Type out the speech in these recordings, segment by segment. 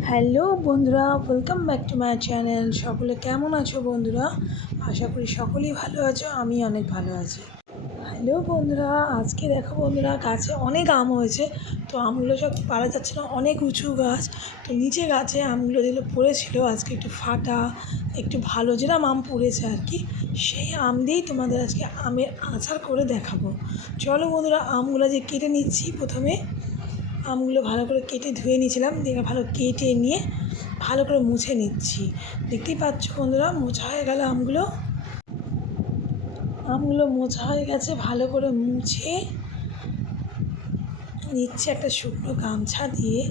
Hello বন্ধুরা welcome back to my channel সকলে কেমন আছো বন্ধুরা? আশা করি সকলেই ভালো আছো, আমি অনেক ভালো আছি। হ্যালো বন্ধুরা, আজকে দেখো বন্ধুরা, গাছে অনেক আম হয়েছে। তো আমগুলো সব পারা যাচ্ছে না, অনেক উঁচু গাছ। তো নিচে গাছে আমগুলো যেগুলো পড়েছিল, আজকে একটু ফাটা, একটু ভালো যেরকম আম পড়েছে আর কি, সেই আম দিয়েই তোমাদের আজকে আমের আচার করে দেখাবো। চলো বন্ধুরা, আমগুলো যে কেটে নিচ্ছি প্রথমে। আমগুলো ভালো করে কেটে ধুয়ে নিয়েছিলাম, দিয়ে ভালো কেটে নিয়ে ভালো করে মুছে নিচ্ছি। দেখতেই পাচ্ছ বন্ধুরা, মোছা হয়ে গেল আমগুলো। আমগুলো মোছা হয়ে গেছে, ভালো করে মুছে নিচ্ছে একটা শুকনো গামছা দিয়ে।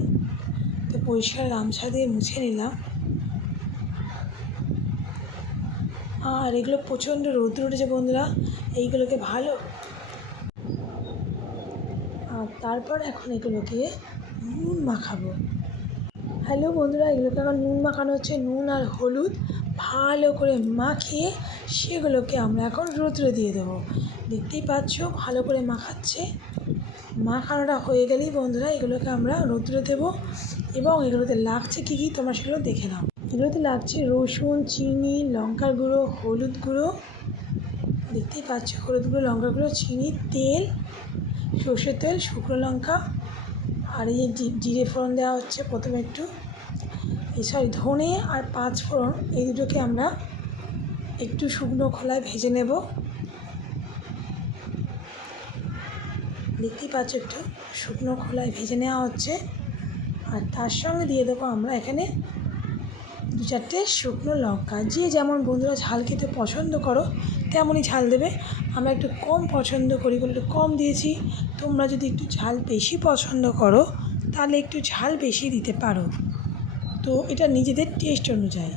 তো পরিষ্কার গামছা দিয়ে মুছে নিলাম। আর এগুলো প্রচণ্ড রোদ্র উঠেছে বন্ধুরা, এইগুলোকে ভালো আর তারপর এখন এগুলোকে নুন মাখাবো। হ্যালো বন্ধুরা এগুলোকে এখন নুন মাখানো হচ্ছে? নুন আর হলুদ ভালো করে মাখিয়ে সেগুলোকে আমরা এখন রোদ্রে দিয়ে দেবো। দেখতেই পাচ্ছ, ভালো করে মাখাচ্ছে। মাখানোটা হয়ে গেলেই বন্ধুরা এগুলোকে আমরা রোদ্রে দেবো এবং এগুলোতে লাগছে কী কী তোমরা সেগুলো দেখে নাও। এগুলোতে লাগছে রসুন, চিনি, লঙ্কার গুঁড়ো, হলুদ গুঁড়ো। দেখতেই পাচ্ছ, হলুদ গুঁড়ো, লঙ্কার গুঁড়ো, চিনি, তেল সর্ষের তেল, শুকনো লঙ্কা আর এই জিরে ফোড়ন দেওয়া হচ্ছে প্রথমে একটু। এই সরি, ধনে আর পাঁচ ফোড়ন, এই দুটোকে আমরা একটু শুকনো খোলায় ভেজে নেব। দেখতেই পাচ্ছ একটু শুকনো খোলায় ভেজে নেওয়া হচ্ছে। আর তার সঙ্গে দিয়ে দেবো আমরা এখানে দু চারটে শুকনো লঙ্কা। যে যেমন বন্ধুরা ঝাল খেতে পছন্দ করো, তেমনই ঝাল দেবে। আমরা একটু কম পছন্দ করি বলে একটু কম দিয়েছি। তোমরা যদি একটু ঝাল বেশি পছন্দ করো, তাহলে একটু ঝাল বেশি দিতে পারো। তো এটা নিজেদের টেস্ট অনুযায়ী।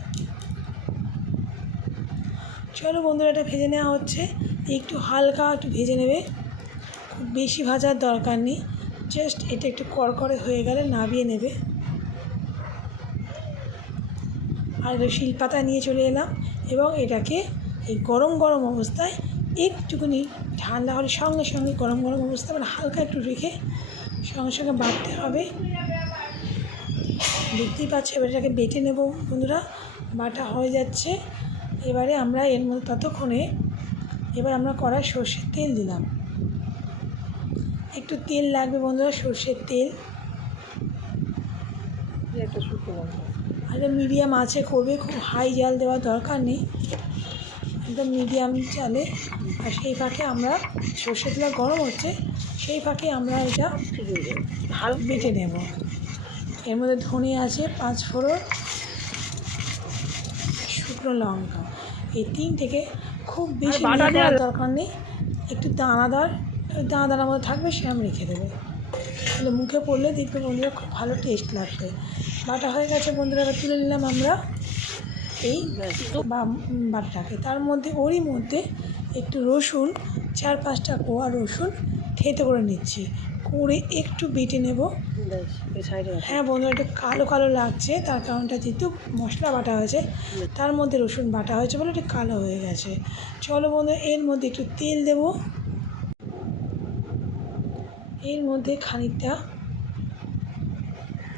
চলো বন্ধুরা, এটা ভেজে নেওয়া হচ্ছে। একটু হালকা একটু ভেজে নেবে। খুব বেশি ভাজার দরকার নেই। জাস্ট এটা একটু কড়কড়ে হয়ে গেলে নাবিয়ে নেবে। আর একটা শিলপাতা নিয়ে চলে এলাম এবং এটাকে এই গরম গরম অবস্থায় একটুখানি ঠান্ডা হলে সঙ্গে সঙ্গে গরম গরম অবস্থায় মানে হালকা একটু রেখে সঙ্গে সঙ্গে বাটতে হবে। দেখতেই পাচ্ছ, এবার এটাকে বেটে নেব বন্ধুরা। বাটা হয়ে যাচ্ছে। এবারে আমরা এর মধ্যে ততক্ষণে এবার আমরা কড়াই সর্ষের তেল দিলাম। একটু তেল লাগবে বন্ধুরা, সর্ষের তেল। একটা শুকনো আর মিডিয়াম আছে করবে খুব হাই জাল দেওয়ার দরকার নেই। একদম মিডিয়াম চালে। আর সেই ফাঁকে আমরা সর্ষে তেল গরম হচ্ছে সেই ফাঁকে আমরা এটা হাল বেটে নেব। এর মধ্যে ধনে আছে পাঁচ ফোড়ন শুকনো লঙ্কা। এই তিন থেকে খুব বেশি দেওয়ার- দরকার নেই। একটু দানাদার দানাদার মধ্যে থাকবে সেরকম রেখে দেবে। তাহলে মুখে পড়লে দেখবে বন্ধুরা খুব ভালো টেস্ট লাগবে। বাটা হয়ে গেছে বন্ধুরা এবার তুলে নিলাম আমরা এই বাটাটাকে। তার মধ্যে ওরই মধ্যে একটু রসুন চার পাঁচটা কোয়া রসুন থেতো করে নিচ্ছি। করে একটু বেটে নেব। হ্যাঁ বন্ধুরা একটু কালো কালো লাগছে তার কারণটা যেহেতু মশলা বাটা হয়েছে তার মধ্যে রসুন বাটা হয়েছে বলে একটু কালো হয়ে গেছে। চলো বন্ধু এর মধ্যে একটু তেল দেব। এর মধ্যে খানিকটা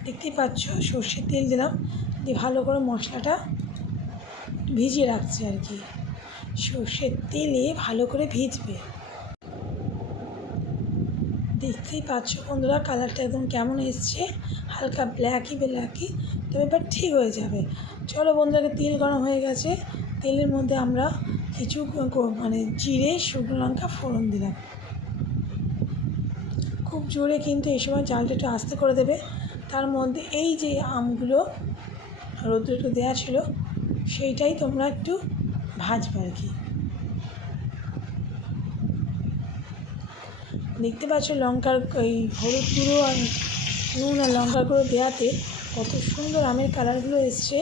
দেখতেই পাচ্ছ, সর্ষের তেল দিলাম, দিয়ে ভালো করে মশলাটা ভিজিয়ে রাখছি আর কি। সর্ষের তেলে ভালো করে ভিজবে। দেখতেই পাচ্ছ বন্ধুরা, কালারটা একদম কেমন এসছে, হালকা ব্ল্যাকই ব্ল্যাকই তবে এবার ঠিক হয়ে যাবে। চলো বন্ধুরা, তেল গরম হয়ে গেছে, তেলের মধ্যে আমরা কিছু মানে জিরে, শুকনো লঙ্কা, ফোড়ন দিলাম। খুব জোরে কিন্তু এই সময় জালটা একটু আস্তে করে দেবে তার মধ্যে এই যে আমগুলো রোদ্রে একটু দেওয়া ছিল, সেইটাই তোমরা একটু ভাজবে আর কি। দেখতে পাচ্ছ লঙ্কার এই হলুদ গুঁড়ো আর নুন আর লঙ্কার গুঁড়ো দেওয়াতে কত সুন্দর আমের কালারগুলো এসছে।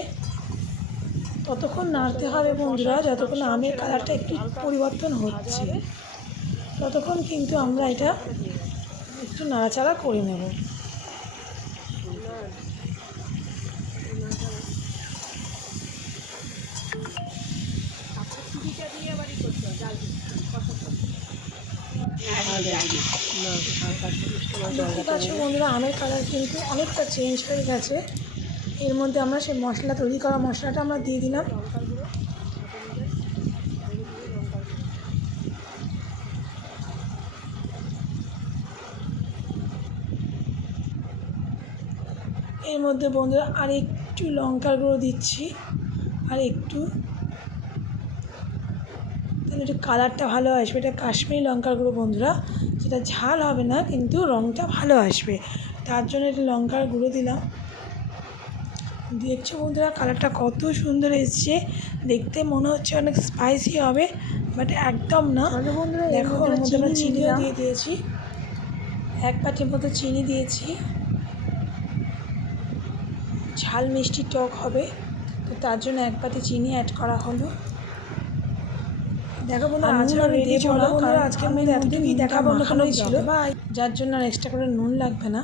ততক্ষণ নাড়তে হবে বন্ধুরা, যতক্ষণ আমের কালারটা একটু পরিবর্তন হচ্ছে। ততক্ষণ কিন্তু আমরা এটা একটু নাড়াচাড়া করে নেব। মাছ দেখতে বন্ধুরা, আমের কালার কিন্তু অনেকটা চেঞ্জ হয়ে গেছে। এর মধ্যে আমরা সেই মশলা তৈরি করা মশলাটা আমরা দিয়ে দিলাম। এর মধ্যে বন্ধুরা আর একটু লঙ্কার গুঁড়ো দিচ্ছি, আর একটু তাহলে একটু কালারটা ভালো আসবে এটা কাশ্মীরি লঙ্কার গুঁড়ো বন্ধুরা সেটা ঝাল হবে না কিন্তু রঙটা ভালো আসবে। তার জন্য একটু লঙ্কার গুঁড়ো দিলাম। দেখছ বন্ধুরা কালারটা কত সুন্দর এসছে। দেখতে মনে হচ্ছে অনেক স্পাইসি হবে বাট একদম না। বন্ধুরা, দেখো ওর মধ্যে মধ্যে আমরা চিনি দিয়ে চিনিও দিয়ে দিয়েছি। এক বাটির মতো চিনি দিয়েছি। ঝাল মিষ্টি টক হবে। তো তার জন্য এক বাটি চিনি অ্যাড করা হলো। দেখো বন্ধুরা আজকে আমি না, কারণ আজকের আমি দেখাবো মাখানোই ছিল। দরকার। যার জন্য আর এক্সট্রা করে নুন লাগবে না।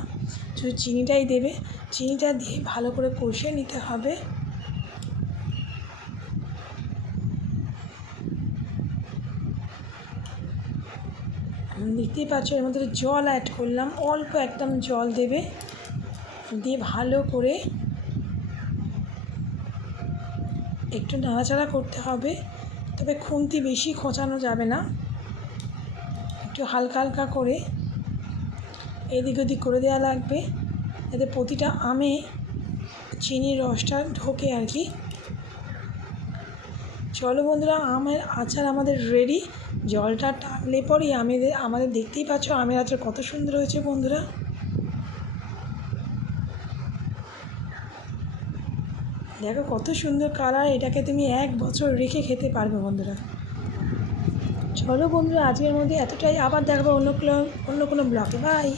শুধু চিনিটাই দেবে। চিনিটা দিয়ে ভালো করে কষিয়ে নিতে হবে। দেখতেই পাচ্ছ এর মধ্যে জল অ্যাড করলাম। অল্প একদম জল দেবে। দিয়ে ভালো করে একটু নাড়াচাড়া করতে হবে। তবে খুন্তি বেশি খোঁচানো যাবে না। একটু হালকা হালকা করে এদিক ওদিক করে দেওয়া লাগবে। যাতে প্রতিটা আমে চিনির রসটা ঢোকে আর কি। চলো বন্ধুরা, আমের আচার আমাদের রেডি জলটা টানলে পরেই আমাদের আমাদের দেখতেই পাচ্ছ আমের আচার কত সুন্দর হয়েছে বন্ধুরা। দেখো কত সুন্দর কালার, এটাকে তুমি এক বছর রেখে খেতে পারবে বন্ধুরা। চলো বন্ধুরা, আজকের মধ্যে এতটাই, আবার দেখাবো অন্য কোনো অন্য কোনো ব্লগে বাই